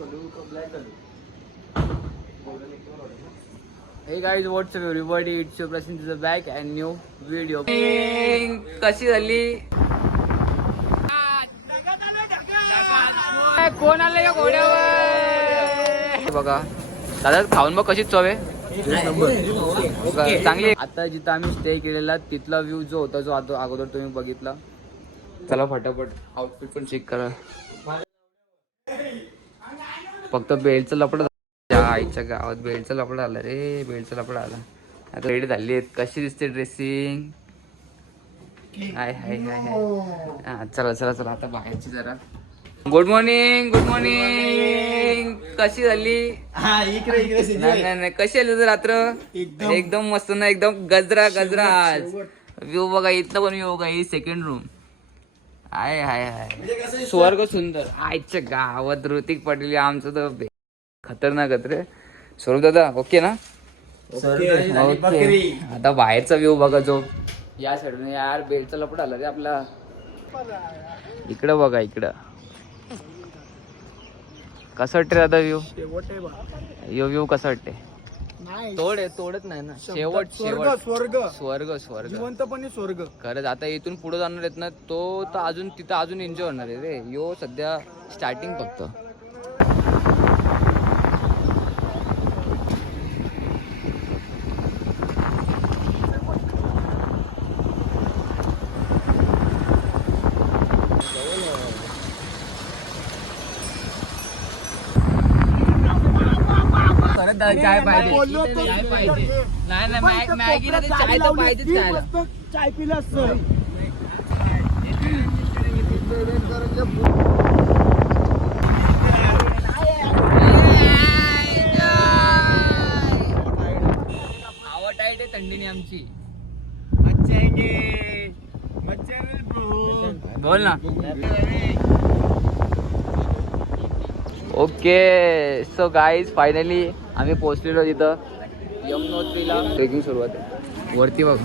Hey guys, what's up everybody? It's your Prasin is back and new video. कशी झाली? कोण आले का घोड्यावर? बघा दादा खाऊन बघ कशी चव आहे. चांगली. आता जिथं आम्ही स्टे केलेला तिथला व्ह्यू जो होता जो अगोदर तुम्ही बघितला. चला फटाफट आउटफिट पण चेक करा. फक्त बेल्टचं लपड आईच्या गावात बेल्टचं लपड आलं रे. बेल्टचं लपड आलं. आता रेडी झाली आहेत. कशी दिसते ड्रेसिंग? हाय हाय हाय हाय. हा चला चला चला आता बाहेरची जरा. Good morning good morning. कशी झाली? नाही नाही कशी आली तर रात्र? एकदम मस्त ना. एकदम गजरा गजरा. आज व्ह्यू बघा. इथलं पण व्ह्यू बघा. ही सेकंड रूम. हाय हाय हाय. स्वर्ग सुंदर. आईच्या गावात ऋतिक पाटील आमचं तर खतरनाक रे. स्वरूप दादा ओके ना? ओके. आता बाहेरचा व्ह्यू बघा जो या साईडून. यार बेल्टचा लपड आला रे आपला. इकडं बघा इकडं. कसं वाटते दादा व्ह्यू? यो व्ह्यू कसं वाटते? तोडत नाही ना. शेवट शेवट स्वर्ग स्वर्ग स्वर्ग जिवंतपणे स्वर्ग. खरंच आता इथून पुढे जाणार आहेत ना तो तर अजून तिथं अजून एन्जॉय होणार आहे रे. यो सध्या स्टार्टिंग फक्त. चाय पाहिजे. चाय पाहिजे. नाही नाही मॅगीला ते चाय तर पाहिजेच. खायला चाय पिला हवा टाईट आहे थंडीने आमची. बोल ना. ओके सो गाईज फायनली आम्ही पोहोचलेलो तिथं यमुनोत्रीला. ट्रेकिंग सुरुवात आहे. वरती बघ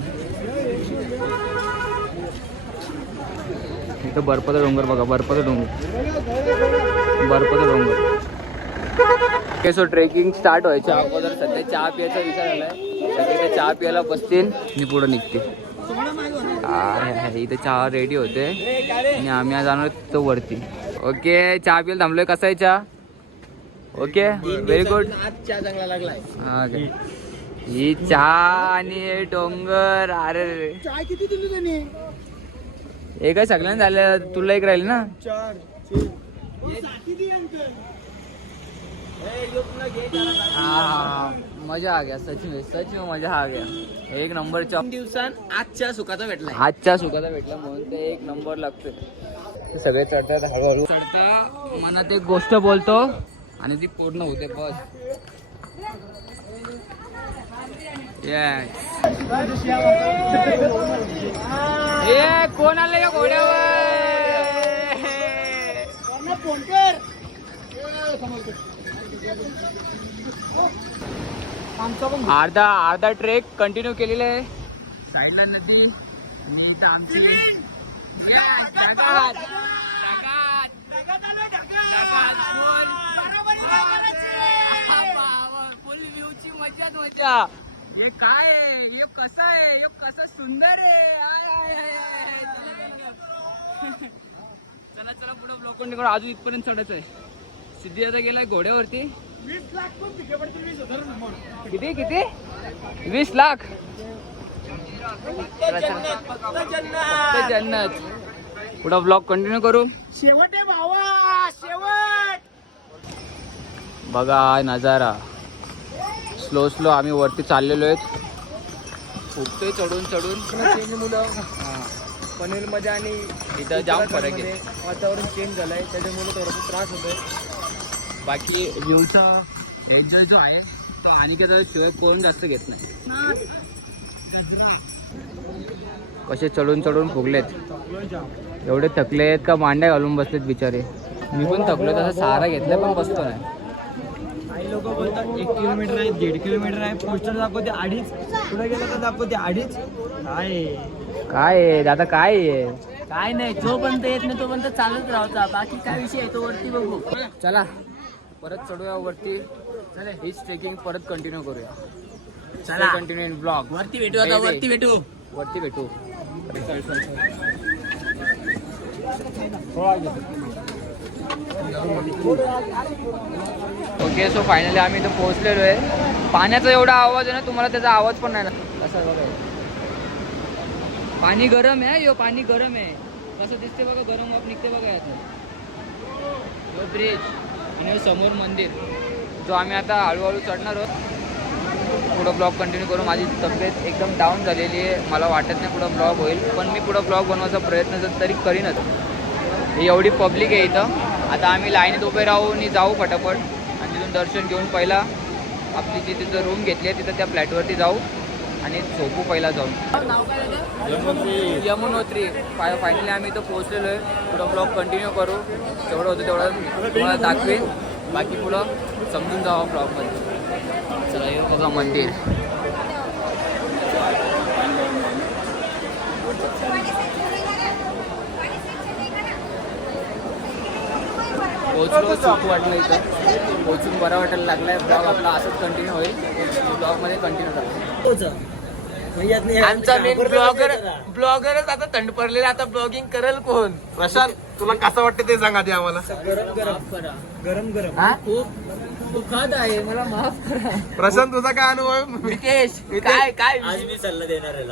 इथं बर्फाचा डोंगर बघा. बर्फाचा डोंगर. ओके सो ट्रेकिंग स्टार्ट व्हायच्या अगोदर सध्या चहा प्यायचा विचार आलाय. सध्या चहा प्यायला बसतील मी पुढं निघते. इथं चहा रेडी होते आणि आम्ही आज जाणार तो वरती. ओके चहा प्यायला थांबलोय. कसा आहे चहा? Okay very good. चहा चांगला लागलाय. ही चहा आणि डोंगर. अरे चहा किती दिली त्यांनी? हे काय सगळ्यांना झालं. तुला एक राहील ना. मजा आ गया सच में मजा आ गया. एक नंबर. 3 दिवसांत आजच्या सुखाचा भेटला म्हणून ते एक नंबर लागतोय. सगळे चढतात हळूहळू चढता. मनात एक गोष्ट बोलतो आणि ती पूर्ण होते बस. कोण आले का घोड्यावर? अर्धा ट्रेक कंटिन्यू केलेला आहे. साईडला नदी इथं आमची फुल व्ह्यूची मजा. हे काय आहे? हे कसं आहे? हे कसं सुंदर आहे. चला चला पुढे ब्लॉक कडून अजून इथपर्यंत चढायचं आहे. सिद्धी आता गेलाय घोड्यावरती. 20 लाख किती 20 लाख. जन्नत. पुढे ब्लॉग कंटिन्यू करू. शेवट आहे भावा शेवट. बघा नजारा. स्लो आम्ही वरती चाललेलो आहेत. खूपतोय चढून मुलं पनवेल मध्ये आणि इथं जाम फरक आहे. वातावरण चेंज झालंय त्याच्यामुळे थोडासा त्रास होतोय. बाकी व्ह्यूचा एन्जॉय जो आहे तो आणि काही शिवाय कोण जास्त घेत नाही. कसे चढून फुगलेत. एवढे थकले आहेत का मांड्या घालून बसलेत बिचारे. मी पण थकलो तसं सहारा घेतलाय पण बसतो नाही. काही लोक बोलतात 1 किलोमीटर आहे 1.5 किलोमीटर आहे. पोस्टर दाखवते 2.5. पुढे गेलं तर दाखवते 2.5. काय आहे दादा काय आहे? काय नाही. जो पर्यंत येत नाही तो पर्यंत चालत राहता. बाकी काय विषय आहे तो वरती बघू. चला परत चढूया वरती. हीच ट्रेकिंग परत कंटिन्यू करूया. चला कंटिन्यू इन ब्लॉग. वरती भेटू आता, वरती भेटू. वरती भेटू. ओके, सो फायनली आम्ही इथं पोहोचलेलो आहे. पाण्याचा एवढा आवाज आहे ना, तुम्हाला त्याचा आवाज पण नाही ना. कसं आहे बघा, पाणी गरम आहे. यो पाणी गरम आहे. कसं दिसते बघा, गरम वाफ निघते बघा यातनं. ब्रिज आणि समोर मंदिर, जो आम्ही आता हळूहळू चढणार आहोत. पुढं ब्लॉग कंटिन्यू करू. माझी तब्येत एकदम डाऊन झालेली आहे. मला वाटत नाही पुढं ब्लॉग होईल, पण मी पुढं ब्लॉग बनवायचा प्रयत्न जर तरी करीनच. एवढी पब्लिक आहे इथं. आता आम्ही लाईनीत उभे राहू आणि जाऊ फटाफट, आणि तिथून दर्शन घेऊन पहिला आपली जी तिथं रूम घेतली आहे तिथं त्या फ्लॅटवरती जाऊ आणि झोपू पहिला जाऊन. नाव काय त्याचं? यमुनोत्री. फायनली आम्ही इथं पोहोचलेलो आहे. पुढं ब्लॉग कंटिन्यू करू. जेवढं होतं तेवढं तुम्हाला दाखवेन. बाकी पुढं समजून जावं ब्लॉगमध्ये. चला, हे बघा मंदिर. पोहोचलो, सुख वाटलं इथं. पोहोचून बरं वाटायला लागला आहे. ब्लॉग आपला असंच कंटिन्यू होईल. ब्लॉगमध्ये कंटिन्यू राहतो. आमचा मेन ब्लॉगरच आता थंड पडलेला. आता ब्लॉगिंग करेल कोण? प्रशांत, तुला कसं वाटतं ते सांगा आधी आम्हाला. गरम गरम खूप खात आहे, मला माफ करा. प्रशांत, तुझा काय अनुभव आहे? मितेश, काय काय आज मी सल्ला देणार आहे.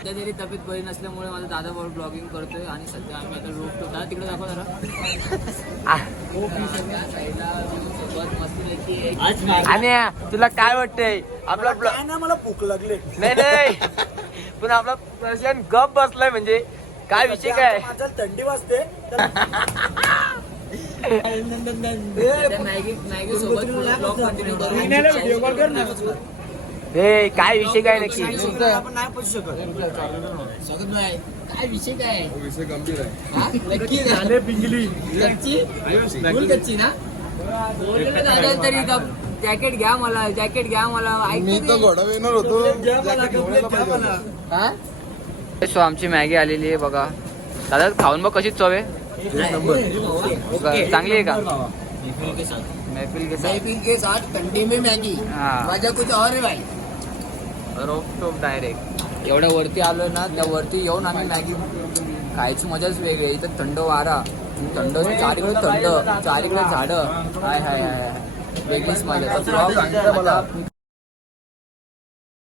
सध्या तरी तब्येत बरी नसल्यामुळे माझा दादा भाऊ ब्लॉगिंग करतोय. आणि सध्या आम्ही आता रोप होता तिकडे दाखव जरा. आणि तुला काय वाटतंय आपला ब्लॉग? ना, मला भूक लागले. नाही पण आपला प्रशांत गप बसलाय. म्हणजे काय विषय काय? थंडी वाजते. मॅगी सोबत ब्लॉग कंटिन्यू करू. हे काय विषय काय नक्की? आपण नाही पोचू शकत. काय विषय काय? विषय गंभीर आहे. हा? नक्की पिंगली कच्ची फुल कच्ची ना. बोललेलं दादा तरी जॅकेट घ्या मला, जॅकेट घ्या मला. मी तर घोडा येणार होतो. हा. सो आमची मॅगी आलेली आहे बघा. दादा खाऊन बघ कशीच चव आहे. चांगली आहे का? महफिल के साथ ठंडी में मैगी. हाँ. मजा कुछ और है भाई. रोप डायरेक्ट. एवढ्या वरती आलो ना, त्या वरती येऊन आम्ही मॅगी खायची मजाच वेगळी आहे. इथं थंड वारा, थंड चारीकडे थंड, चारीकडे झाडं. हाय हाय हाय, वेगळीच मजा. ब्लॉग मी